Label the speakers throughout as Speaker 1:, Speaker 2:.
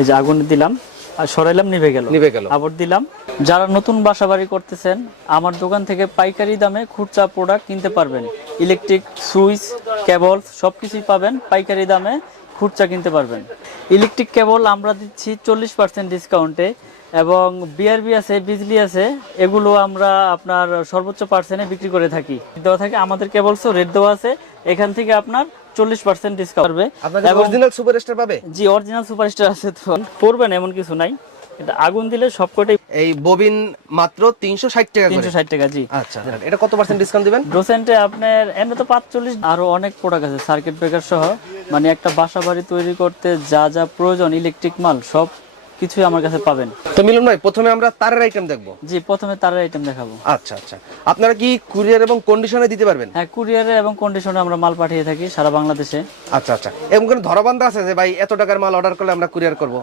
Speaker 1: এই যে আগুন দিলাম আর সরাইলাম নিভে গেল।
Speaker 2: নিভে গেল।
Speaker 1: আবার দিলাম। যারা নতুন বাসা বাড়ি করতেছেন আমার দোকান থেকে পাইকারি দামে খুচরা প্রোডাক্ট কিনতে পারবেন। ইলেকট্রিক সুইচ কেবল সব কিছুই পাবেন পাইকারি দামে খুচরা কিনতে পারবেন। ইলেকট্রিক কেবল আমরা দিচ্ছি চল্লিশ পার্সেন্ট ডিসকাউন্টে এবং বিআরবি আছে বিজলি আছে এগুলো আমরা আপনার সর্বোচ্চ পার্সেন্টে বিক্রি করে থাকি। দেওয়া থাকে আমাদের কেবলসও রেট দেওয়া আছে। এখান থেকে আপনার চল্লিশ পার্সেন্ট ডিসকাউন্ট পারবে
Speaker 2: অরিজিনাল সুপারস্টার পাবে?
Speaker 1: জি অরিজিনাল সুপারস্টার আছে তো। পড়বেন এমন কিছু নাই। এটা আগুন দিলে সবকটাই
Speaker 2: এই ববিন মাত্র তিনশো ষাট টাকা
Speaker 1: জি।
Speaker 2: আচ্ছা এটা কত পার্সেন্ট ডিসকাউন্ট দিবেন?
Speaker 1: ডোসেন্টে আপনার এমনি তো পাঁচচল্লিশ আরও অনেক প্রোডাক্ট আছে সার্কিট ব্রেকার সহ। মানে একটা বাসা বাড়ি তৈরি করতে যা যা প্রয়োজন ইলেকট্রিক মাল সব কিছুই আমার কাছে পাবেন।
Speaker 2: তো মিলন ভাই প্রথমে আমরা তারের আইটেম দেখব।
Speaker 1: জি প্রথমে তারের আইটেম দেখাবো।
Speaker 2: আচ্ছা আচ্ছা। আপনারা কি কুরিয়ার এবং কন্ডিশনে দিতে পারবেন?
Speaker 1: হ্যাঁ কুরিয়ারে এবং কন্ডিশনে আমরা মাল পাঠিয়ে থাকি সারা বাংলাদেশে।
Speaker 2: আচ্ছা আচ্ছা। এবং কোনো ধরাবান্ধা আছে যে ভাই এত টাকার মাল অর্ডার করলে আমরা কুরিয়ার করব?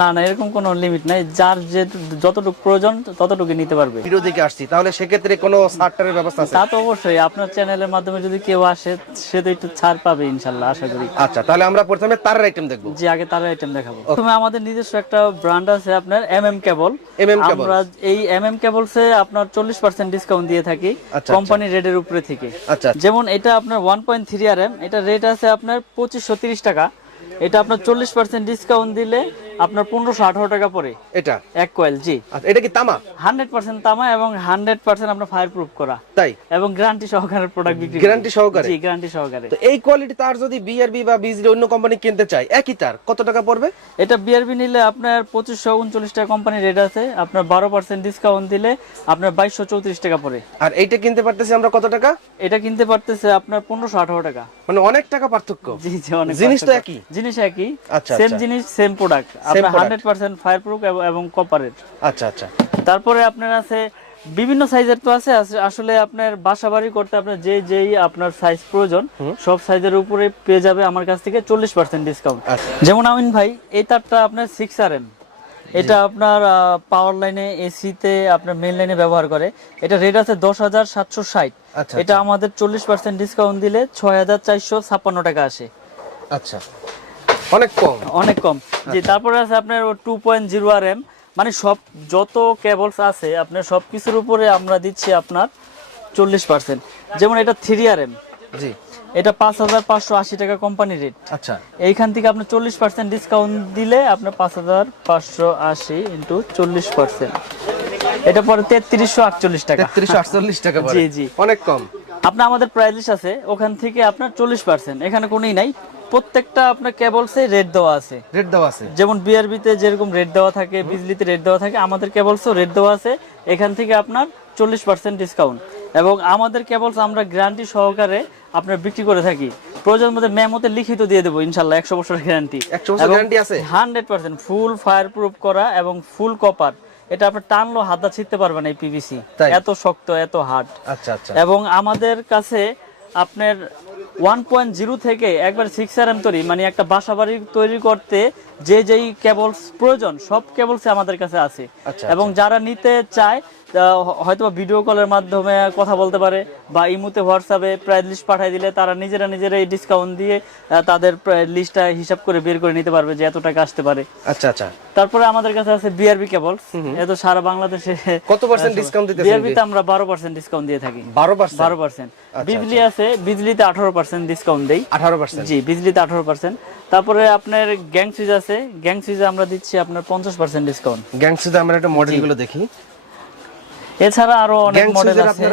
Speaker 1: না না এরকম কোনো লিমিট নাই। যার যে যতটুকু প্রয়োজন ততটুকু নিতে পারবে।
Speaker 2: দেখে আসছি তাহলে সেক্ষেত্রে কোনো সার্টারের ব্যবস্থা আছে?
Speaker 1: তা তো অবশ্যই আপনার চ্যানেলের মাধ্যমে যদি কেউ আসে সে তো একটু ছাড় পাবে ইনশাল্লাহ আশা করি।
Speaker 2: আচ্ছা তাহলে আমরা প্রথমে তারের আইটেম দেখব।
Speaker 1: জি আগে তার আইটেম দেখাবো। প্রথমে আমাদের নিজস্ব একটা ব্র্যান্ড আছে আপনার M M cable
Speaker 2: MM Cables।
Speaker 1: আমরা এই এম এম কেবলসে আপনার চল্লিশ পার্সেন্ট ডিসকাউন্ট দিয়ে থাকি
Speaker 2: আচ্ছা,
Speaker 1: কোম্পানি রেটের উপরে থেকে।
Speaker 2: আচ্ছা
Speaker 1: যেমন এটা আপনার one point three R M এটা রেট আছে আপনার পঁচিশশো তিরিশ টাকা। এটা আপনার চল্লিশ পার্সেন্ট ডিসকাউন্ট দিলে আপনার পনেরোশো আঠারো টাকা পড়ে
Speaker 2: এটা?
Speaker 1: এক কয়েল জি।
Speaker 2: আচ্ছা এটা কি তামা?
Speaker 1: হান্ড্রেড পার্সেন্ট তামা এবং হান্ড্রেড পার্সেন্ট আপনার ফায়ার প্রুফ করা।
Speaker 2: তাই?
Speaker 1: এবং গ্যারান্টি সহকারে প্রোডাক্ট বিক্রি
Speaker 2: গ্যারান্টি সহকারে?
Speaker 1: জি গ্যারান্টি সহকারে।
Speaker 2: তো এই কোয়ালিটি তার যদি বিআরবি বা বিজলি অন্য কোম্পানি কিনতে চায় একই তার কত টাকা পড়বে?
Speaker 1: এটা বিআরবি নিলে আপনার পঁচিশশো উনচল্লিশ টাকা কোম্পানি রেট আছে। আপনার বারো পার্সেন্ট ডিসকাউন্ট দিলে আপনার বাইশশো চৌত্রিশ টাকা পড়ে।
Speaker 2: আর এইটা কিনতে পারতেছি আমরা কত টাকা?
Speaker 1: এটা কিনতে পারতেছে আপনার পনেরোশো আঠারো টাকা।
Speaker 2: মানে অনেক টাকা পার্থক্য।
Speaker 1: জি জি অনেক
Speaker 2: জিনিস তো একই?
Speaker 1: জিনিস একই।
Speaker 2: আচ্ছা,
Speaker 1: সেম
Speaker 2: আচ্ছা।
Speaker 1: জিনিস সেম প্রোডাক্ট আপনার
Speaker 2: product।
Speaker 1: হান্ড্রেড ফায়ার প্রুফ এবং কপারের
Speaker 2: আচ্ছা আচ্ছা।
Speaker 1: তারপরে আপনার আছে বিভিন্ন সাইজের তো আছে আসলে আপনার বাসা বাড়ি করতে আপনার যে যেই আপনার সাইজ প্রয়োজন সব সাইজের উপরে পেয়ে যাবে আমার কাছ থেকে চল্লিশ পার্সেন্ট ডিসকাউন্ট
Speaker 2: আচ্ছা।
Speaker 1: যেমন আমিন ভাই এই তারটা আপনার সিক্স আর এম এটা আপনার পাওয়ার লাইনে এসিতে আপনার মেন লাইনে ব্যবহার করে। এটা রেট আছে দশ হাজার সাতশো ষাট।
Speaker 2: আচ্ছা,
Speaker 1: এটা আমাদের চল্লিশ পার্সেন্ট ডিসকাউন্ট দিলে ছয় হাজার চারশো ছাপ্পান্ন টাকা আসে।
Speaker 2: আচ্ছা। অনেক কম।
Speaker 1: অনেক কম। জি। তারপরে আছে আপনার two point zero R M মানে সব যত কেবলস আছে আপনার সব কিছুর উপরে আমরা দিচ্ছি আপনার চল্লিশ পার্সেন্ট যেমন এটা থ্রি আর এম
Speaker 2: জি।
Speaker 1: এটা পাঁচ হাজার পাঁচশো আশি টাকা কোম্পানি রেট
Speaker 2: আচ্ছা।
Speaker 1: এইখান থেকে চল্লিশ পার্সেন্ট ডিসকাউন্ট দিলে আপনার পাঁচ হাজার পাঁচশো আশি ইন্টু চল্লিশ পার্সেন্ট এটা পরে তেত্রিশশো আটচল্লিশ টাকা।
Speaker 2: তেত্রিশশো আটচল্লিশ টাকা
Speaker 1: জি, জি।
Speaker 2: অনেক কম।
Speaker 1: আপনার আমাদের প্রাইস লিস্ট আছে ওখান থেকে আপনার চল্লিশ পার্সেন্ট এখানে কোনোই নাই। প্রত্যেকটা আপনার কেবলসে রেট দেওয়া আছে।
Speaker 2: রেট দেওয়া আছে।
Speaker 1: যেমন বিআরবিতে যেরকম রেট দেওয়া থাকে বিজলিতে রেট দেওয়া থাকে আমাদের কেবলসও রেট দেওয়া আছে। এখান থেকে আপনার চল্লিশ পার্সেন্ট ডিসকাউন্ট এবং আমাদের কেবলস আমরা গ্যারান্টি সহকারে আপনার বিক্রি করে থাকি। প্রয়োজন মধ্যে মেমোতে লিখিত দিয়ে দেবো ইনশাল্লাহ একশো বছরের গ্যারান্টি
Speaker 2: 100 বছর guarantee আছে?
Speaker 1: Hundred percent full fire proof করা এবং ফুল কপার এটা আপনার টানলো হাতটা ছিটতে পারবে না এই পিভিসি এত শক্ত এত হার্ড
Speaker 2: আচ্ছা আচ্ছা।
Speaker 1: এবং আমাদের কাছে আপনার ওয়ান পয়েন্ট জিরো থেকে একবার সিক্স আর এম তৈরি মানে একটা বাসা বাড়ি তৈরি করতে যে যেই কেবলস প্রয়োজন সব কেবলস আমাদের কাছে আছে।
Speaker 2: আচ্ছা,
Speaker 1: এবং যারা নিতে চায় হয়তো ভিডিও কলের মাধ্যমে কথা বলতে পারে বা ইমুতে হোয়াটসঅ্যাপে প্রাইস লিস্ট পাঠিয়ে দিলে তারা নিজেরা নিজেরাই ডিসকাউন্ট দিয়ে তাদের লিস্টটা হিসাব করে বের করে নিতে পারবে যে এত টাকা আসতে পারে।
Speaker 2: আচ্ছা আচ্ছা।
Speaker 1: তারপরে আমাদের কাছে আছে বিআরবি কেবল এত সারা বাংলাদেশে
Speaker 2: কত পার্সেন্ট ডিসকাউন্ট দিতেছেন
Speaker 1: বিআরবিতে আমরা বারো পার্সেন্ট ডিসকাউন্ট দিয়ে থাকি।
Speaker 2: বারো পার্সেন্ট
Speaker 1: বারো পার্সেন্ট বিজলি আছে বিজলিতে আঠারো পার্সেন্ট ডিসকাউন্ট দেই।
Speaker 2: আঠারো পার্সেন্ট
Speaker 1: জি বিজলিতে আঠারো পার্সেন্ট তারপরে আপনার গ্যাং সুইচ আছে। গ্যাং সুইচে আমরা দিচ্ছি আপনার পঞ্চাশ পার্সেন্ট ডিসকাউন্ট
Speaker 2: গ্যাংসুতে আমরা একটা মডেলগুলো দেখি।
Speaker 1: এছাড়া আরও অনেক মডেল আছে।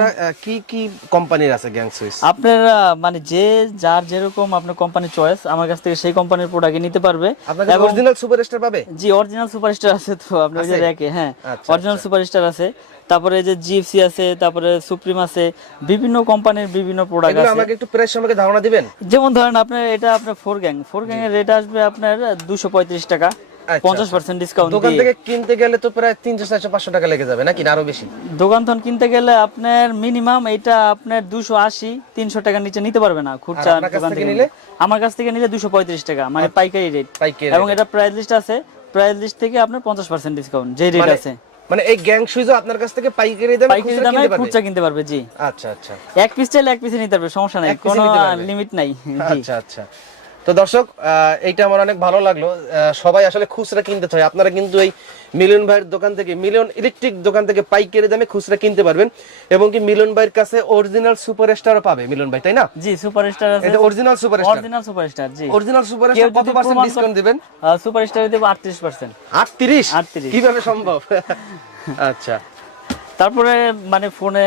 Speaker 2: কি কি কোম্পানির আছে গ্যাংসুইজ
Speaker 1: আপনার মানে যে যার যেরকম আপনার কোম্পানি চয়েস আমার কাছ থেকে সেই কোম্পানির প্রোডাক্ট নিতে পারবে।
Speaker 2: আপনাদের অরিজিনাল সুপারস্টার পাবে?
Speaker 1: জি অরিজিনাল সুপারস্টার আছে তো আপনার যে? র্যাকে হ্যাঁ
Speaker 2: আচ্ছা,
Speaker 1: অরিজিনাল সুপারস্টার আছে। তারপরে যে জিএফসি আছে তারপরে সুপ্রিম আছে বিভিন্ন কোম্পানির বিভিন্ন প্রোডাক্ট
Speaker 2: এগুলো
Speaker 1: আছে।
Speaker 2: আমাকে একটু প্রাইস সম্পর্কে ধারণা দিবেন?
Speaker 1: যেমন ধরেন আপনার এটা আপনার ফোর গ্যাং ফোর গ্যাং এর রেট আসবে আপনার দুশো পঁয়ত্রিশ টাকা।
Speaker 2: আচ্ছা,
Speaker 1: পঞ্চাশ পার্সেন্ট ডিসকাউন্ট
Speaker 2: দোকান থেকে কিনতে গেলে তো প্রায় তিনশো চারশো পাঁচশো টাকা লেগে যাবে নাকি? আরও বেশি।
Speaker 1: দোকান থন কিনতে গেলে আপনার মিনিমাম এটা আপনার দুশো আশি তিনশো টাকার নিচে নিতে পারবে না খুচরা দোকান
Speaker 2: থেকে
Speaker 1: থেকে
Speaker 2: নিলে?
Speaker 1: নিলে। আমার কাছ থেকে নিলে দুশো পঁয়ত্রিশ টাকা মানে পাইকারি রেট এবং এটা প্রাইস লিস্ট আছে। প্রাইস লিস্ট থেকে আপনার পঞ্চাশ পার্সেন্ট ডিসকাউন্ট যে রেট
Speaker 2: মানে
Speaker 1: আছে।
Speaker 2: মানে এই গ্যাং সুইজও আপনার কাছ থেকে পাইকারি দামে
Speaker 1: পাইকারি দামে
Speaker 2: কিনতে পারবে?
Speaker 1: খুচরা কিনতে পারবে জি।
Speaker 2: আচ্ছা আচ্ছা।
Speaker 1: এক পিস চাইলে এক পিসে নিতে পারবে সমস্যা নাই কোনো লিমিট নাই
Speaker 2: আচ্ছা আচ্ছা। তো দর্শক এইটা আমার অনেক ভালো লাগল। সবাই আসলে খুচরা কিনতে চায়। আপনারা কিন্তু এই মিলন ভাইয়ের দোকান থেকে মিলন ইলেকট্রিক দোকান থেকে পাইকারি দামে খুচরা কিনতে পারবেন। এবং কি মিলন ভাইয়ের কাছে অরিজিনাল সুপার সুপারস্টারও পাবে মিলন ভাই তাই না?
Speaker 1: জি সুপারস্টার আছে।
Speaker 2: এটা অরিজিনাল সুপারস্টার।
Speaker 1: অরিজিনাল সুপারস্টার জি।
Speaker 2: অরিজিনাল
Speaker 1: কেউ
Speaker 2: সুপারস্টার কত পার্সেন্ট ডিসকাউন্ট দিবেন?
Speaker 1: সুপারস্টারে দেবো আটত্রিশ পার্সেন্ট
Speaker 2: 38
Speaker 1: 38
Speaker 2: কীভাবে সম্ভব? আচ্ছা।
Speaker 1: তারপরে মানে ফোনে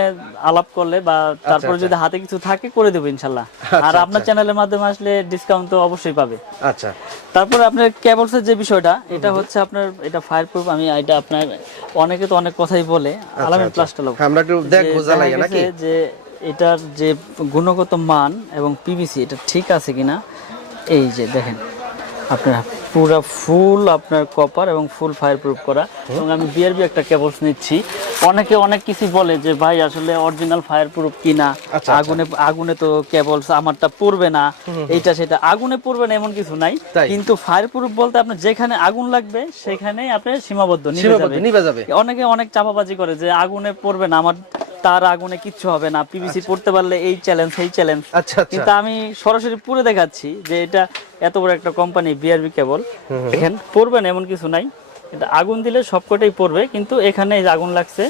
Speaker 1: আলাপ করলে বা তারপরে
Speaker 2: আচ্ছা।
Speaker 1: যদি হাতে কিছু থাকে করে দেবো ইনশাল্লাহ। আর
Speaker 2: আচ্ছা,
Speaker 1: আপনার চ্যানেলের মাধ্যমে আসলে ডিসকাউন্ট তো অবশ্যই পাবে।
Speaker 2: আচ্ছা।
Speaker 1: তারপরে আপনার কেবলসের যে বিষয়টা এটা হচ্ছে আপনার এটা ফায়ার প্রুফ আমি এটা আপনার অনেকে তো অনেক কথাই বলে আলামিন
Speaker 2: আচ্ছা।
Speaker 1: লোক
Speaker 2: আমরা একটু দেখব
Speaker 1: যে
Speaker 2: জ্বালাইয়া
Speaker 1: দেখা
Speaker 2: নাকি?
Speaker 1: যে এটার যে গুণগত মান এবং পিভিসি এটা ঠিক আছে কিনা? এই যে দেখেন। আপনার পুরো ফুল আপনার কপার এবং ফুল ফায়ার প্রুফ করা এবং আমি বিআরবি একটা কেবলস নিচ্ছি। অনেকে অনেক কিছু বলে যে ভাই আসলে অরিজিনাল ফায়ার প্রুফ কিনা?
Speaker 2: আচ্ছা।
Speaker 1: আগুনে আগুনে তো কেবলস আমারটা পড়বে না। এইটা সেটা। আগুনে পড়বে না এমন কিছু নাই। কিন্তু ফায়ার প্রুফ বলতে আপনার যেখানে আগুন লাগবে সেখানেই আপনি সীমাবদ্ধ নিভে যাবে।
Speaker 2: যাবে।
Speaker 1: অনেকে অনেক চাপাবাজি করে যে আগুনে পড়বে না আমার তার আগুনে কিচ্ছু হবে না। পিভিসি পড়তে পারলে এই চ্যালেঞ্জ সেই চ্যালেঞ্জ
Speaker 2: আচ্ছা আচ্ছা।
Speaker 1: কিন্তু আমি সরাসরি পুরো দেখাচ্ছি যে এটা এত বড় একটা কোম্পানি বিআরবি কেবল এখানে পড়বে না এমন কিছু নাই। এটা আগুন দিলে সবকটাই পড়বে কিন্তু এখানে এই আগুন লাগছে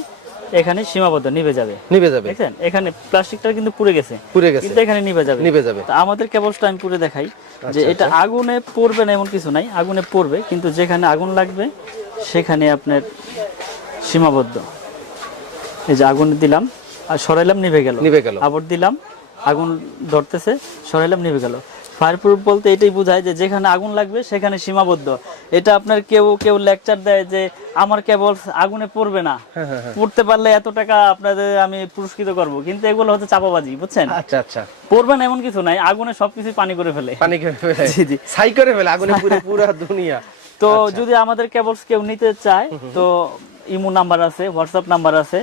Speaker 1: এখানে সীমাবদ্ধ নিভে যাবে।
Speaker 2: নিবে যাবে।
Speaker 1: দেখছেন এখানে প্লাস্টিকটা কিন্তু পুড়ে গেছে।
Speaker 2: পুড়ে গেছে।
Speaker 1: কিন্তু এখানে নিভে যাবে।
Speaker 2: নিবে যাবে।
Speaker 1: তা আমাদের কেবলসটা আমি পুড়ে দেখাই যে
Speaker 2: আচ্ছা,
Speaker 1: এটা আগুনে পড়বে না এমন কিছু নাই। আগুনে পড়বে কিন্তু যেখানে আগুন লাগবে সেখানে আপনার সীমাবদ্ধ। এই যে আগুন দিলাম আর সরাইলাম নিভে গেল।
Speaker 2: নিবে গেল।
Speaker 1: আবার দিলাম আগুন ধরতেছে সরাইলাম নিভে গেল। ফায়ার প্রুফ বলতে এটাই বোঝায় যে যেখানে আগুন লাগবে সেখানে সীমাবদ্ধ। এটা আপনার কেউ কেউ লেকচার দেয় যে আমার কেবল আগুনে পড়বে না।
Speaker 2: হ্যাঁ হ্যাঁ হ্যাঁ।
Speaker 1: পড়তে পারলে এত টাকা আপনাদের আমি পুরস্কৃত করব। কিন্তু এগুলো হচ্ছে চাপাবাজি বুঝছেন?
Speaker 2: আচ্ছা আচ্ছা।
Speaker 1: পড়বে না এমন কিছু নাই আগুনে সবকিছু পানি করে ফেলে।
Speaker 2: পানি করে ফেলে।
Speaker 1: জি, জি।
Speaker 2: ছাই করে ফেলে আগুনে পুরো পুরো দুনিয়া।
Speaker 1: তো
Speaker 2: আচ্ছা।
Speaker 1: যদি আমাদের কেবলস কেউ নিতে চায় তো ইমো নাম্বার আছে হোয়াটসঅ্যাপ নাম্বার আছে।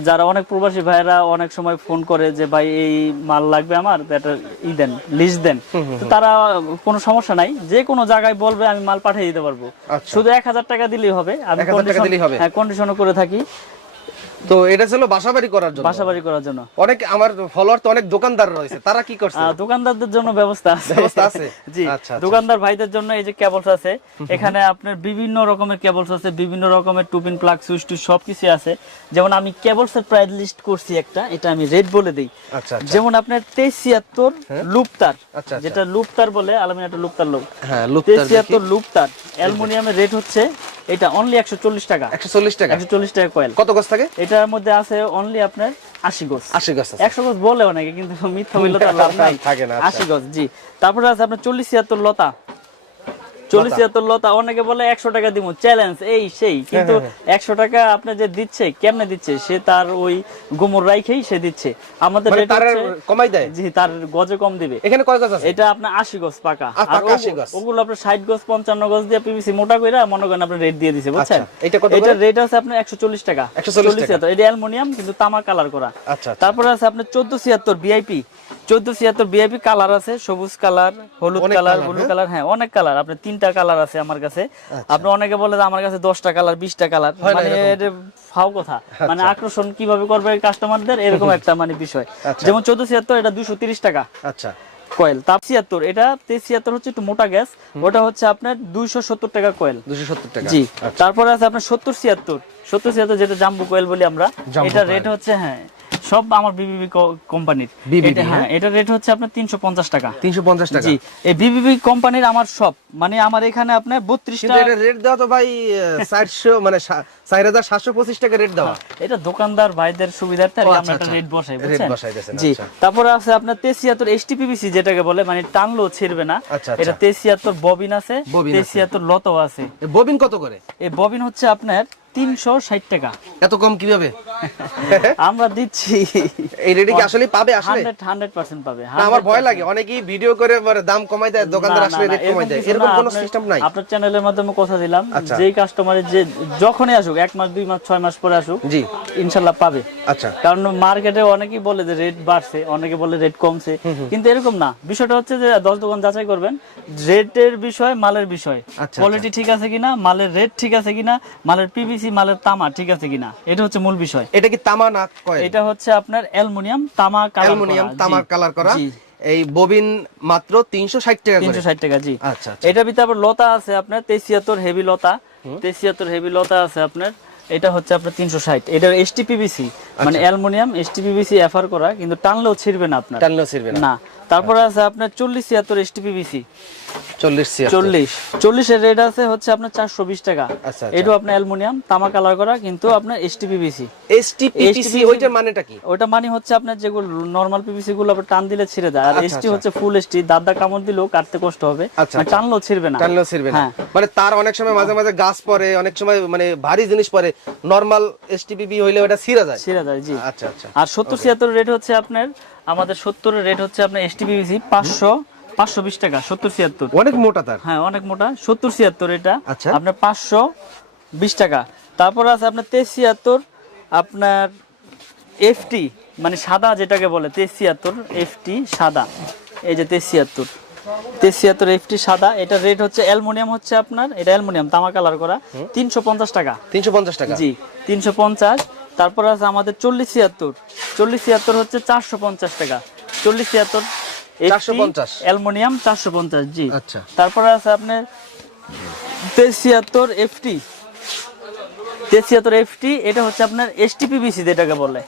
Speaker 1: যারা অনেক প্রবাসী ভাইরা অনেক সময় ফোন করে যে ভাই এই মাল লাগবে আমার ই দেন লিস্ট দেন তো তারা কোনো সমস্যা নাই যে কোনো জায়গায় বলবে আমি মাল পাঠিয়ে দিতে পারব
Speaker 2: আচ্ছা।
Speaker 1: শুধু এক হাজার টাকা দিলেই হবে আমি
Speaker 2: 1000 টাকা দিলেই হবে?
Speaker 1: কন্ডিশনও করে থাকি
Speaker 2: তো এটা ছিল বাসাবাড়ি করার জন্য।
Speaker 1: বাসাবাড়ি করার জন্য।
Speaker 2: অনেক আমার ফলোয়ার তো অনেক দোকানদার রয়েছে তারা কি করছে?
Speaker 1: দোকানদারদের জন্য ব্যবস্থা আছে।
Speaker 2: ব্যবস্থা আছে?
Speaker 1: জি
Speaker 2: আচ্ছা, আচ্ছা।
Speaker 1: দোকানদার ভাইদের জন্য এই যে কেবলস আছে এখানে আপনার বিভিন্ন রকমের কেবলস আছে বিভিন্ন রকমের টুপিন প্লাগ সুইচ টুইচ সবকিছু আছে। যেমন আমি কেবলস এর প্রাইস লিস্ট করছি একটা এটা আমি রেট বলে দিই।
Speaker 2: আচ্ছা আচ্ছা।
Speaker 1: যেমন আপনার তেইশ ছিয়াত্তর লুপতার। যেটা লুপতার বলে আলামিন একটা লুপতার লোক।
Speaker 2: হ্যাঁ লুপ্তার দেখি।
Speaker 1: ছিয়াত্তর লুপতার অ্যালুমিনিয়ামের রেট হচ্ছে এটা অনলি একশো চল্লিশ টাকা।
Speaker 2: একশো চল্লিশ টাকা?
Speaker 1: একশো চল্লিশ টাকা কয়েল
Speaker 2: কত গছ থাকে?
Speaker 1: এটার মধ্যে আছে অনলি আপনার আশি গোস
Speaker 2: আশি গাছ আছে।
Speaker 1: একশো গজ বলে অনেকে কিন্তু মিথ্যা বললে তো লাভ নাই।
Speaker 2: থাকে না, আচ্ছা।
Speaker 1: আশি গজ জি। তারপরে আছে আপনার চল্লিশ ছিয়াত্তর লতা। চল্লিশ ছিয়াত্তর লতা অনেকে বলে একশো টাকা দিব চ্যালেঞ্জ এই সেই। কিন্তু
Speaker 2: হ্যাঁ,
Speaker 1: একশো টাকা আপনি যে দিচ্ছে কেমনে দিচ্ছে? সে তার ওই গোমর রাইখেই সে দিচ্ছে। আমাদের
Speaker 2: মানে কমাই দেয়?
Speaker 1: জি তার গজে কম দিবে।
Speaker 2: এখানে কয় গাছ আছে?
Speaker 1: এটা আপনার আশি গজ পাকা। আর
Speaker 2: পাকা
Speaker 1: ওগু-
Speaker 2: 80 গজ।
Speaker 1: ওগুলো আপনার ষাট গজ পঞ্চান্ন গজ দিয়ে পিভিসি মোটা করে মনে করেন রেট দিয়ে দিছে বুঝছেন?
Speaker 2: আচ্ছা, এটা করে?
Speaker 1: এটার রেট আছে আপনার একশো চল্লিশ টাকা।
Speaker 2: 140 টাকা।
Speaker 1: এটা অ্যালুমিনিয়াম কিন্তু তামা কালার করা।
Speaker 2: আচ্ছা আচ্ছা।
Speaker 1: তারপরে আছে আপনার চোদ্দ ছিয়াত্তর বিআইপি চোদ্দ ছিয়াত্তর বিআইপি কালার আছে সবুজ কালার হলুদ কালার ব্লু
Speaker 2: হ্যাঁ?
Speaker 1: কালার হ্যাঁ অনেক কালার। আপনার তিনটা কালার আছে আমার কাছে।
Speaker 2: আচ্ছা।
Speaker 1: আপনি অনেকে বলে যে আমার কাছে দশটা কালার বিশটা কালার মানে? ফাও কথা। মানে আকর্ষণ কীভাবে করবে কাস্টমারদের এরকম একটা মানে বিষয়।
Speaker 2: আচ্ছা।
Speaker 1: যেমন চোদ্দ ছিয়াত্তর এটা দুশো তিরিশ টাকা।
Speaker 2: আচ্ছা।
Speaker 1: কয়েল তাপ ছিয়াত্তর এটা ছিয়াত্তর হচ্ছে একটু মোটা গ্যাস ওটা হচ্ছে আপনার দুইশো সত্তর টাকা কয়েল
Speaker 2: দুশো সত্তর টাকা।
Speaker 1: জি।
Speaker 2: আচ্ছা।
Speaker 1: তারপরে আছে আপনার সত্তর ছিয়াত্তর। সত্তর ছিয়াত্তর যেটা জাম্বু কয়েল বলি আমরা এটা রেট হচ্ছে হ্যাঁ সব আমার বিবিবি কোম্পানির এটা হ্যাঁ
Speaker 2: হ্যাঁ?
Speaker 1: এটা রেট হচ্ছে আপনার তিনশো পঞ্চাশ টাকা
Speaker 2: তিনশো পঞ্চাশ টাকা
Speaker 1: জি এই বিবিবি কোম্পানির আমার সব মানে আমার এখানে আপনার বত্রিশটা
Speaker 2: রেট দেওয়া তো ভাই চারশো মানে চার হাজার সাতশো পঁচিশ টাকা রেট দেওয়া
Speaker 1: এটা দোকানদার ভাইদের সুবিধার্থে আর
Speaker 2: ও, আচ্ছা,
Speaker 1: আমরা একটা
Speaker 2: আচ্ছা।
Speaker 1: রেট বসাই বুঝছেন জি
Speaker 2: আচ্ছা।
Speaker 1: তারপরে আছে আপনার তেছিয়াত্তর এইচটিপিবিসি যেটাকে বলে মানে টানলেও ছিড়বে না এটা। তেছিয়াত্তর ববিন আছে। লতও আছে
Speaker 2: ববিন কত করে
Speaker 1: এই ববিন হচ্ছে আপনার তিনশো ষাট টাকা।
Speaker 2: এত কম কীভাবে?
Speaker 1: আমরা দিচ্ছি
Speaker 2: এই রেটে কি আসলে পাবে আসলে?
Speaker 1: হান্ড্রেড পার্সেন্ট পাবে
Speaker 2: আমার ভয় লাগে। অনেকেই ভিডিও করে পরে দাম কমাই দেয় দোকানদার আসলে রেট কমাই দেয়। এরকম কোনো সিস্টেম নাই।
Speaker 1: আপনার চ্যানেলের মাধ্যমে কথা দিলাম।
Speaker 2: আচ্ছা।
Speaker 1: যেই কাস্টমারের যে যখনই আসুক এক মাস দুই মাস ছয় মাস পরে আসুক
Speaker 2: জি।
Speaker 1: ইনশাল্লাহ পাবে।
Speaker 2: আচ্ছা।
Speaker 1: কারণ মার্কেটে অনেকেই বলে যে রেট বাড়ছে অনেকে বলে রেট কমছে। কিন্তু এরকম না। বিষয়টা হচ্ছে যে দশ দোকান যাচাই করবেন রেটের বিষয় মালের বিষয়।
Speaker 2: আচ্ছা,
Speaker 1: কোয়ালিটি ঠিক আছে কিনা মালের রেট ঠিক আছে কিনা মালের পিভিসি মালের তামা ঠিক আছে কিনা? এটা হচ্ছে মূল বিষয়।
Speaker 2: এটা কি তামা না কয়
Speaker 1: এটা হচ্ছে আপনার অ্যালুমিনিয়াম তামা কালার
Speaker 2: অ্যালুমিনিয়াম তামার কালার করা। এই ববিন মাত্র তিনশো ষাট টাকা করে।
Speaker 1: তিনশো ষাট টাকা জি।
Speaker 2: আচ্ছা আচ্ছা।
Speaker 1: এটার ভিতরে আবার লতা আছে আপনার তেছিয়াত্তর হেভি লতা। তেছিয়াত্তর হেভি লতা আছে আপনার। এটা হচ্ছে আপনার তিনশো ষাট। এটার এসটিপিবিসি মানে অ্যালুমিনিয়াম এসটিপিবিসি এফআর করা কিন্তু টানলেও ছিড়বে না আপনার।
Speaker 2: টানলেও ছিড়বে না।
Speaker 1: না। তারপরে আছে আপনার চল্লিশ ছিয়াত্তর এসটিপিবিসি
Speaker 2: চল্লিশ
Speaker 1: চল্লিশের রেট আছে হচ্ছে আপনার চারশো বিশ টাকা। এটাও আপনার অ্যালুমিনিয়াম তামা কালার করা কিন্তু আপনার এসটিপিবিসি
Speaker 2: STPPC ওইটার মানেটা কি?
Speaker 1: ওটা মানে হচ্ছে আপনার যেগুলো নর্মাল পিভিসি গুলো আবার টান দিলে ছিঁড়ে যায়। আর এসটি। হচ্ছে ফুল এসটি দাদা কামড় দিলেও কাটতে কষ্ট হবে। টানলেও ছিড়বে না।
Speaker 2: টানলেও ছিড়বে না। মানে তার অনেক সময় মাঝে মাঝে গাছ পরে অনেক সময় মানে ভারী জিনিস পরে নরমাল এসটিপিবি হইলে ওটা ছিঁড়া যায়।
Speaker 1: ছিঁড়ে যায় জি।
Speaker 2: আচ্ছা আচ্ছা।
Speaker 1: আর সত্তর ছিয়াত্তর রেট হচ্ছে আপনার আমাদের সত্তরের রেট হচ্ছে আপনার এসটিপিভিসি পাঁচশো পাঁচশো বিশ টাকা সত্তর ছিয়াত্তর।
Speaker 2: অনেক মোটা তার।
Speaker 1: হ্যাঁ অনেক মোটা সত্তর ছিয়াত্তর এটা।
Speaker 2: আচ্ছা।
Speaker 1: আপনার পাঁচশো বিশ টাকা। তারপর আছে আপনার তেইশ ছিয়াত্তর আপনার এফটি মানে সাদা যেটাকে বলে তেইশ ছিয়াত্তর এফটি সাদা। এই যে তেইশ ছিয়াত্তর। তেইশ ছিয়াত্তর এফটি সাদা এটা রেট হচ্ছে অ্যালুমিনিয়াম হচ্ছে আপনার এটা অ্যালুমিনিয়াম তামা কালার করা তিনশো পঞ্চাশ টাকা।
Speaker 2: তিনশো পঞ্চাশ টাকা।
Speaker 1: জি তিনশো পঞ্চাশ। তারপর আছে আমাদের চল্লিশ ছিয়াত্তর। চল্লিশ ছিয়াত্তর হচ্ছে চারশো পঞ্চাশ টাকা। চল্লিশ ছিয়াত্তর
Speaker 2: 450
Speaker 1: অ্যালুমিনিয়াম চারশো পঞ্চাশ জি।
Speaker 2: আচ্ছা।
Speaker 1: তারপরে আছে আপনার তেইশ ছিয়াত্তর এফটি। তেইশ ছিয়াত্তর এফটি এটা হচ্ছে আপনার এসটিপিবিসি যেটাকে বলে।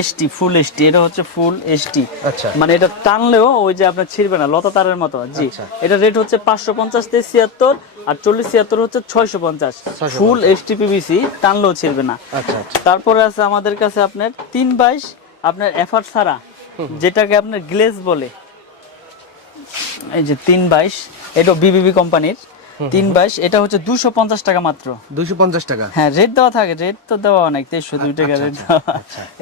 Speaker 1: এসটি ফুল এসটি এটা হচ্ছে ফুল এসটি।
Speaker 2: আচ্ছা।
Speaker 1: মানে এটা টানলেও ওই যে আপনার ছিড়বে না লতা তারের মতো জি।
Speaker 2: আচ্ছা।
Speaker 1: এটা রেট হচ্ছে পাঁচশো পঞ্চাশ তেইশ ছিয়াত্তর আর চল্লিশ ছিয়াত্তর হচ্ছে ছয়শো পঞ্চাশ।
Speaker 2: 650
Speaker 1: ফুল এসটিপিবিসি টানলেও ছিড়বে না।
Speaker 2: আচ্ছা আচ্ছা।
Speaker 1: তারপরে আছে আমাদের কাছে আপনার তিন বাইশ আপনার এফার ছাড়া যেটাকে আপনার গ্লেজ বলে। এই যে তিন বাইশ এটা বিবিবি কোম্পানির। তিন বাইশ এটা হচ্ছে দুশো পঞ্চাশ টাকা মাত্র।
Speaker 2: দুইশো পঞ্চাশ টাকা?
Speaker 1: হ্যাঁ রেট দেওয়া থাকে রেট তো দেওয়া অনেক তেইশশো দুই টাকা রেট দেওয়া।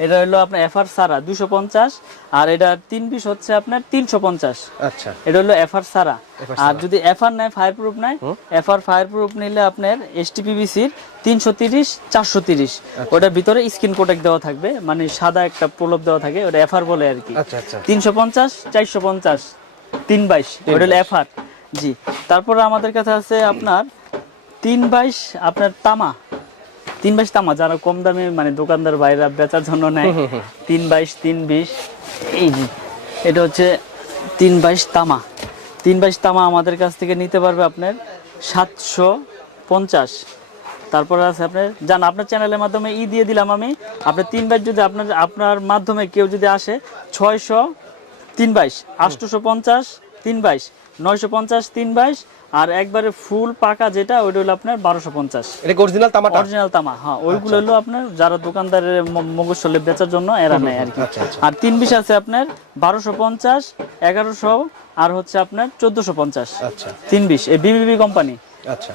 Speaker 1: এটা হলো আপনার এফআর সারা দুশো পঞ্চাশ আর এটা তিন পিস হচ্ছে আপনার তিনশো পঞ্চাশ।
Speaker 2: আচ্ছা।
Speaker 1: এটা হলো এফআর সারা আর যদি এফআর নেয় ফায়ার প্রুফ নেয় এফআর ফায়ার প্রুফ নিলে আপনার এসটিপিবিসির তিনশো তিরিশ চারশো তিরিশ।
Speaker 2: আচ্ছা।
Speaker 1: ওটার ভিতরে স্ক্রিন কোটেক দেওয়া থাকবে মানে সাদা একটা প্রলোভ দেওয়া থাকে ওটা এফআর বলে আর কি।
Speaker 2: আচ্ছা আচ্ছা।
Speaker 1: তিনশো পঞ্চাশ চারশো পঞ্চাশ। তিন বাইশ ওটা হলো এফআর জি। তারপরে আমাদের কাছে আছে আপনার তিন বাইশ আপনার তামা। তিন বাইশ তামা যারা কম দামে মানে দোকানদার বাইরে বেচার জন্য নেয়। তিন বাইশ তিন বিশ এই যে এটা হচ্ছে তিন বাইশ তামা। তিন বাইশ তামা আমাদের কাছ থেকে নিতে পারবে আপনার সাতশো পঞ্চাশ। তারপরে আছে আপনার জান আপনার চ্যানেলের মাধ্যমে ই দিয়ে দিলাম আমি। আপনার তিন বাইশ যদি আপনার আপনার মাধ্যমে কেউ যদি আসে ছয়শো তিন বাইশ আটশোশো পঞ্চাশ তিন বাইশ নয়শো পঞ্চাশ তিন বাইশ আর একবারে ফুল পাকা যেটা ওইটা হলো আপনার বারোশো পঞ্চাশ।
Speaker 2: এটা অরিজিনাল তামাটা?
Speaker 1: অরিজিনাল তামা হ্যাঁ ওইগুলো হলো আপনার যারা দোকানদারের মগজলে বেচার জন্য এরা নেয় আর কি।
Speaker 2: আচ্ছা, আচ্ছা।
Speaker 1: আর তিন বিশ আছে আপনার বারোশো পঞ্চাশ এগারোশো আর হচ্ছে আপনার চোদ্দশো পঞ্চাশ।
Speaker 2: আচ্ছা।
Speaker 1: তিন বিশ এই বিবিবি কোম্পানি
Speaker 2: আচ্ছা।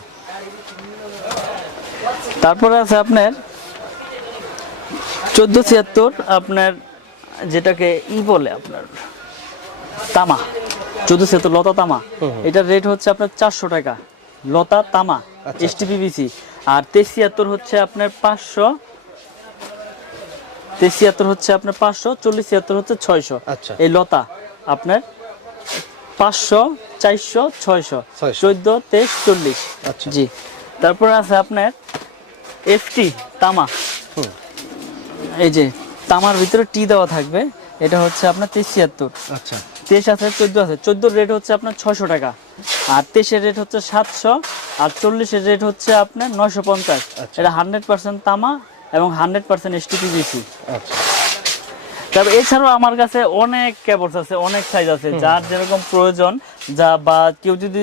Speaker 1: তারপরে আছে আপনার চোদ্দ ছিয়াত্তর আপনার যেটাকে ই বলে আপনার। তামা। চোদ্দ ছিয়াত্তর লতা তামা। এটার রেট হচ্ছে আপনার চারশো টাকা। লতা তামা
Speaker 2: আচ্ছা।
Speaker 1: এসটিপিবিসি আর তেছিয়াত্তর হচ্ছে আপনার পাঁচশো। তেছিয়াত্তর হচ্ছে আপনার পাঁচশো চল্লিশ ছিয়াত্তর হচ্ছে ছয়শো।
Speaker 2: আচ্ছা।
Speaker 1: এই লতা আপনার পাঁচশো চারশো ছয়শো। চোদ্দ তেইশ চল্লিশ।
Speaker 2: আচ্ছা।
Speaker 1: জি। তারপরে আছে আপনার এফটি তামা। এই যে তামার ভিতরে টি দেওয়া থাকবে। এটা হচ্ছে আপনার তেইশ ছিয়াত্তর।
Speaker 2: আচ্ছা।
Speaker 1: তেইশ আছে চোদ্দ আছে। চোদ্দোর রেট হচ্ছে আপনার ছশো টাকা। আর তেইশের রেট হচ্ছে সাতশো। আর চল্লিশের রেট হচ্ছে আপনার নয়শো পঞ্চাশ।
Speaker 2: আচ্ছা।
Speaker 1: এটা হান্ড্রেড পার্সেন্ট তামা এবং হান্ড্রেড পার্সেন্ট এসটিপিবিসি
Speaker 2: আচ্ছা।
Speaker 1: তবে এছাড়াও আমার কাছে অনেক কেবলস আছে অনেক সাইজ আছে। যার যেরকম প্রয়োজন যা বা কেউ যদি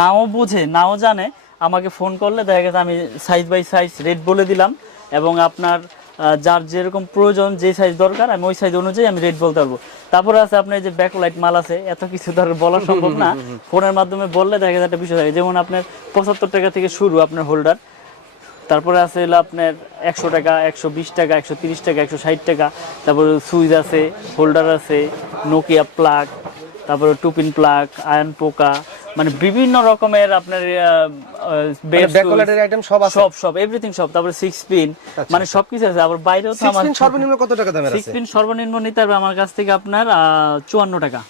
Speaker 1: নাও বুঝে নাও জানে আমাকে ফোন করলে দেখা গেছে আমি সাইজ বাই সাইজ রেট বলে দিলাম। এবং আপনার যার যেরকম প্রয়োজন যে সাইজ দরকার আমি ওই সাইজ অনুযায়ী আমি রেট বলতে পারব। তারপরে আছে আপনার যে ব্যাকলাইট মাল আছে এত কিছু তো আর বলা সম্ভব না। ফোনের মাধ্যমে বললে দেখা যায় একটা বিষয় থাকে যেমন আপনার পঁচাত্তর টাকা থেকে শুরু আপনার হোল্ডার তারপরে আছে হলো আপনার একশো টাকা একশো বিশ টাকা একশো তিরিশ টাকা একশো ষাট টাকা তারপরে সুইচ আছে হোল্ডার আছে নোকিয়া প্লাগ তারপরে টুপিন প্লাগ আয়ন পোকা মানে বিভিন্ন রকমের আপনার
Speaker 2: মানে ব্যাকলাইটের আইটেম সব আছে।
Speaker 1: সব সব এভরিথিং সব তারপরে 6 পিন মানে সবকিছু আছে। আবার বাইরেও তো আমার
Speaker 2: 16 সর্বনিম্ন কত টাকা দামের আছে?
Speaker 1: পিন সর্বনিম্ন নিতে হবে আমার কাছ থেকে আপনার চুয়ান্ন টাকা।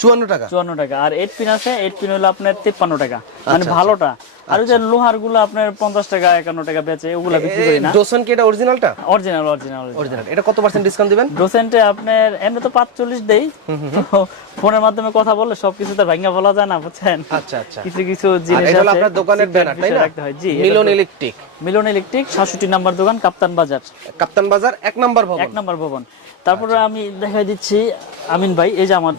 Speaker 2: চুয়ান্ন টাকা?
Speaker 1: চুয়ান্ন টাকা। আর এইট পিন আছে এইট পিন হলো আপনার তিপ্পান্ন টাকা। মানে
Speaker 2: আচ্ছা,
Speaker 1: ভালোটা। আর যে লোহারগুলো আপনার পঞ্চাশ টাকা একান্ন টাকা বেচে ওগুলা বিক্রি করি না।
Speaker 2: ডোসন কি এটা অরিজিনালটা
Speaker 1: অরিজিনাল অরিজিনাল
Speaker 2: অরিজিনাল এটা কত পার্সেন্ট ডিসকাউন্ট দিবেন?
Speaker 1: ডোসেন্টে আপনার এমনি তো পাঁচচল্লিশ দেই। ফোনের মাধ্যমে কথা বললে সবকিছু তো ভাঙ্গা বলা যায় না বুঝছেন?
Speaker 2: আচ্ছা আচ্ছা।
Speaker 1: কিছু কিছু জিনিস আছে
Speaker 2: আপনার দোকানের ব্যানার তাই না?
Speaker 1: জি
Speaker 2: Milan electric.
Speaker 1: Milan electric number দোকান কাপ্তান বাজার।
Speaker 2: কাপ্তান বাজার এক নম্বর ভবন।
Speaker 1: এক নাম্বার ভবন। তারপরে আমি দেখাই দিচ্ছি আমিন ভাই এই যে আমার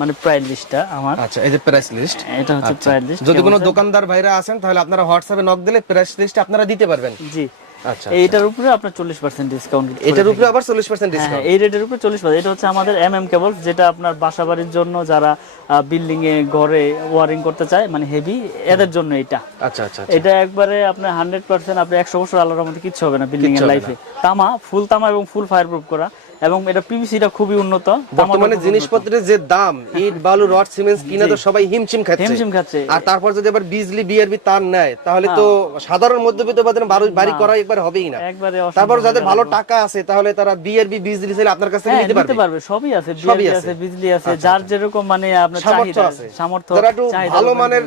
Speaker 1: মানে প্রাইস লিস্টটা আমার।
Speaker 2: আচ্ছা এই যে প্রাইস লিস্ট
Speaker 1: এটা হচ্ছে প্রাইস লিস্ট
Speaker 2: যদি কোনো দোকানদার ভাইরা আছেন তাহলে আপনারা হোয়াটসঅ্যাপে নক দিলে প্রাইস লিস্ট আপনারা দিতে পারবেন।
Speaker 1: জি।
Speaker 2: আচ্ছা
Speaker 1: এইটার উপরে আপনার চল্লিশ পার্সেন্ট ডিসকাউন্ট
Speaker 2: এটার উপরে আবার চল্লিশ পার্সেন্ট
Speaker 1: হ্যাঁ
Speaker 2: ডিসকাউন্ট
Speaker 1: এই রেটের উপরে চল্লিশ পার্সেন্ট এটা হচ্ছে আমাদের এম এম কেবল যেটা আপনার বাসা বাড়ির জন্য যারা বিল্ডিং এ ঘরে ওয়ারিং করতে চায় মানে হেভি এদের জন্য এটা।
Speaker 2: আচ্ছা আচ্ছা
Speaker 1: এটা একবারে আপনার হান্ড্রেড পার্সেন্ট আপনি একশো বছর আলোর মধ্যে কিছু হবে না বিল্ডিং এর লাইফে তামা ফুল তামা এবং ফুল ফায়ার প্রুফ করা। এবং এটা পিভিসিটা খুবই উন্নত
Speaker 2: বর্তমানে জিনিসপত্রের যে দাম ইট বালু রড সিমেন্ট কিনে তো সবাই হিমচিম খাচ্ছে।
Speaker 1: হিমশিম খাচ্ছে।
Speaker 2: আর তারপর যদি আবার বিজলি বিআরবি তার নেয় তাহলে তো সাধারণ মধ্যবিত্ত বাদের বাড়ি- করা একবার হবেই না।
Speaker 1: একবারে
Speaker 2: তারপর যাদের ভালো টাকা আছে তাহলে তারা বিআরবি বিজলি চাইলে আপনার কাছ থেকে
Speaker 1: হ্যাঁ
Speaker 2: নিতে পারবে।
Speaker 1: পারবে সবই আছে বিএলডি
Speaker 2: আছে।
Speaker 1: বিজলি আছে যার যেরকম মানে আপনার
Speaker 2: সামর্থ্য
Speaker 1: চাহিদা
Speaker 2: আছে।
Speaker 1: সামর্থ্য
Speaker 2: যারা একটু ভালো। মানের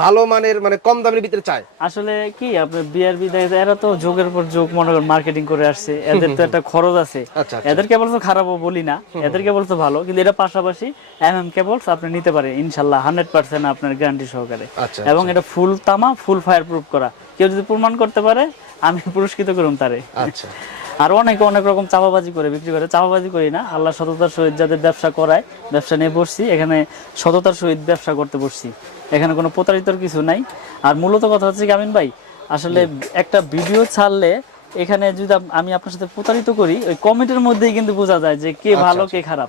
Speaker 2: ভালো মানের মানে কম দামের ভিতরে চায়।
Speaker 1: আসলে কি আপনার বিআরবি দেখেন এরা তো যোগের পর যোগ মনে করেন মার্কেটিং করে আসছে। এদের তো একটা খরচ আছে।
Speaker 2: আচ্ছা,
Speaker 1: এদের কেবলস খারাপও বলি না। এদের কেবলস ভালো কিন্তু এটা পাশাপাশি এম এম কেবলস আপনি নিতে পারেন ইনশাল্লাহ হান্ড্রেড পার্সেন্ট আপনার গ্যারান্টি সহকারে।
Speaker 2: আচ্ছা
Speaker 1: এবং এটা ফুল তামা ফুল ফায়ার প্রুফ করা। কেউ যদি প্রমাণ করতে পারে আমি পুরস্কৃত করুন তারে।
Speaker 2: আচ্ছা।
Speaker 1: আর অনেকে অনেক রকম চাপাবাজি করে বিক্রি করে। চাপাবাজি করি না আল্লাহ সততার সহিত যাদের ব্যবসা করায় ব্যবসা নিয়ে বসছি এখানে সততার সহিত ব্যবসা করতে বসছি। এখানে কোনো প্রতারিতর কিছু নাই। আর মূলত কথা হচ্ছে কি আমিন ভাই আসলে একটা ভিডিও ছাড়লে এখানে যদি আমি আপনার সাথে প্রতারিত করি ওই কমেন্টের মধ্যেই কিন্তু বোঝা যায় যে কে ভালো কে খারাপ।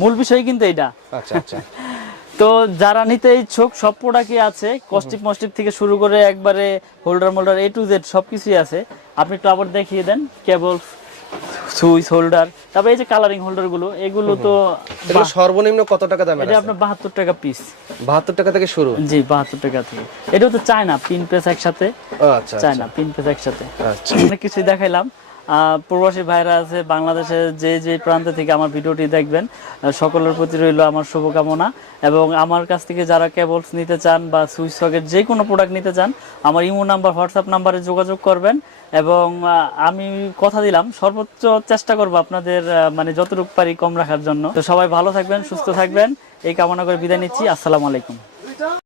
Speaker 1: মূল বিষয় কিন্তু এটা
Speaker 2: আচ্ছা আচ্ছা।
Speaker 1: তো যারা নিতে ইচ্ছুক সব প্রোডাক্টই আছে। কস্টিপ মস্টিপ থেকে শুরু করে একবারে holder moulder A to Z সবকিছুই আছে। আপনি একটু আবার দেখিয়ে দেন কেবল সুইচ হোল্ডার তারপরে এই যে কালারিং হোল্ডারগুলো এগুলো তো
Speaker 2: সর্বনিম্ন কত টাকা দামের
Speaker 1: এটা আপনার বাহাত্তর টাকা পিস
Speaker 2: বাহাত্তর টাকা থেকে শুরু?
Speaker 1: জি বাহাত্তর টাকা থেকে। এটা তো চায়না পিন পেস একসাথে।
Speaker 2: আচ্ছা
Speaker 1: চায়না পিন পেস একসাথে।
Speaker 2: আচ্ছা।
Speaker 1: অনেক কিছুই দেখাইলাম। প্রবাসী ভাইরা আছে, বাংলাদেশের যে যে প্রান্ত থেকে আমার ভিডিওটি দেখবেন সকলের প্রতি রইল আমার শুভকামনা। এবং আমার কাছ থেকে যারা কেবলস নিতে চান বা সুইচ সকেট যে কোনো প্রোডাক্ট নিতে চান, আমার ইমো নাম্বার হোয়াটসঅ্যাপ নাম্বারে যোগাযোগ করবেন। এবং আমি কথা দিলাম, সর্বোচ্চ চেষ্টা করব আপনাদের মানে যতটুকু পারি কম রাখার জন্য। তো সবাই ভালো থাকবেন, সুস্থ থাকবেন। এই কামনা করে বিদায় নিচ্ছি। আসসালামু আলাইকুম।